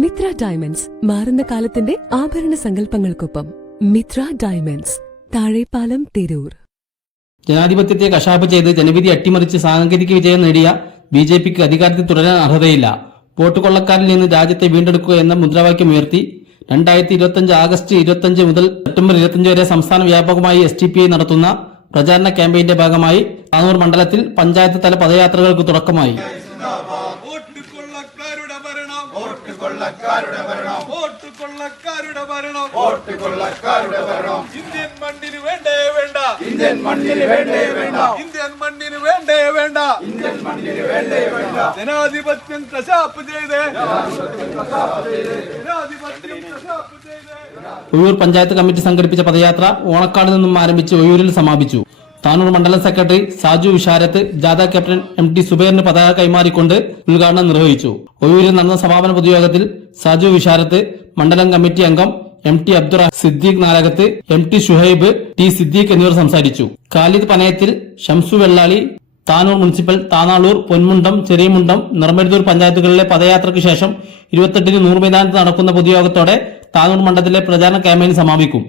Mitra diamonds മാറുന്ന കാലത്തിന്റെ ആഭരണ സങ്കല്പങ്ങൾക്കൊപ്പം മിത്ര ഡയമണ്ട്സ് താഴെപ്പാലം തിരൂർ. ജനാധിപത്യത്തെ കശാപ്പ് ചെയ്ത് ജനവിധി അട്ടിമറിച്ച് സാങ്കേതിക വിജയം നേടിയ ബി ജെ പിക്ക് അധികാരത്തിൽ തുടരാൻ അർഹതയില്ല. വോട്ട് കൊള്ളക്കാരിൽ നിന്ന് രാജ്യത്തെ വീണ്ടെടുക്കുക എന്ന മുദ്രാവാക്യം ഉയർത്തി രണ്ടായിരത്തി ഇരുപത്തിയഞ്ച് ആഗസ്റ്റ് ഇരുപത്തിയഞ്ച് മുതൽ സെപ്റ്റംബർ ഇരുപത്തിയഞ്ച് വരെ സംസ്ഥാന വ്യാപകമായി എസ് ടി പി ഐ നടത്തുന്ന പ്രചാരണ ക്യാമ്പയിന്റെ ഭാഗമായി താനൂർ മണ്ഡലത്തിൽ പഞ്ചായത്ത് തല പദയാത്രകൾക്ക് തുടക്കമായി. കൊള്ളക്കാരുടെ ഭരണം. വോട്ട് കൊള്ളക്കാരുടെ ഭരണം. വോട്ട് കൊള്ളക്കാരുടെ ഭരണം. ഇന്ത്യൻ മണ്ണിന് വേണ്ടേ വേണ്ട. ഇന്ത്യൻ മണ്ണിന് വേണ്ടേ വേണ്ട. ഇന്ത്യൻ മണ്ണിന് വേണ്ടേ വേണ്ട. ഇന്ത്യൻ മണ്ണിന് വേണ്ടേ വേണ്ട. ജനാധിപത്യം കശാപ്പ് ചെയ്ത്. ഒയൂർ പഞ്ചായത്ത് കമ്മിറ്റി സംഘടിപ്പിച്ച പദയാത്ര ഓണക്കാട് നിന്നും ആരംഭിച്ച് ഒയൂരിൽ സമാപിച്ചു. താനൂർ മണ്ഡലം സെക്രട്ടറി സാജു വിശാരത്ത് ജാഥ ക്യാപ്റ്റൻ എം ടി സുബൈറിന് പതാക കൈമാറിക്കൊണ്ട് ഉദ്ഘാടനം നിർവഹിച്ചു. ഒയൂരിൽ നടന്ന സമാപന പൊതുയോഗത്തിൽ സാജു വിശാരത്ത് മണ്ഡലം കമ്മിറ്റി അംഗം M T Abdura Siddique Nalakath M T Shuhaib T Siddique എന്നിവർ സംസാരിച്ചു. ഖാലിദ് പനയത്തിൽ ഷംസു വെള്ളാളി താനൂർ മുനിസിപ്പൽ താനാളൂർ പൊന്മുണ്ടം ചെറിയമുണ്ടം നിർമ്മരുതൂർ പഞ്ചായത്തുകളിലെ പദയാത്രയ്ക്ക് ശേഷം ഇരുപത്തെട്ടിന് നൂർ മൈതാനത്ത് നടക്കുന്ന പൊതുയോഗത്തോടെ താനൂർ മണ്ഡലത്തിലെ പ്രചാരണ ക്യാമ്പയിൻ സമാപിക്കും.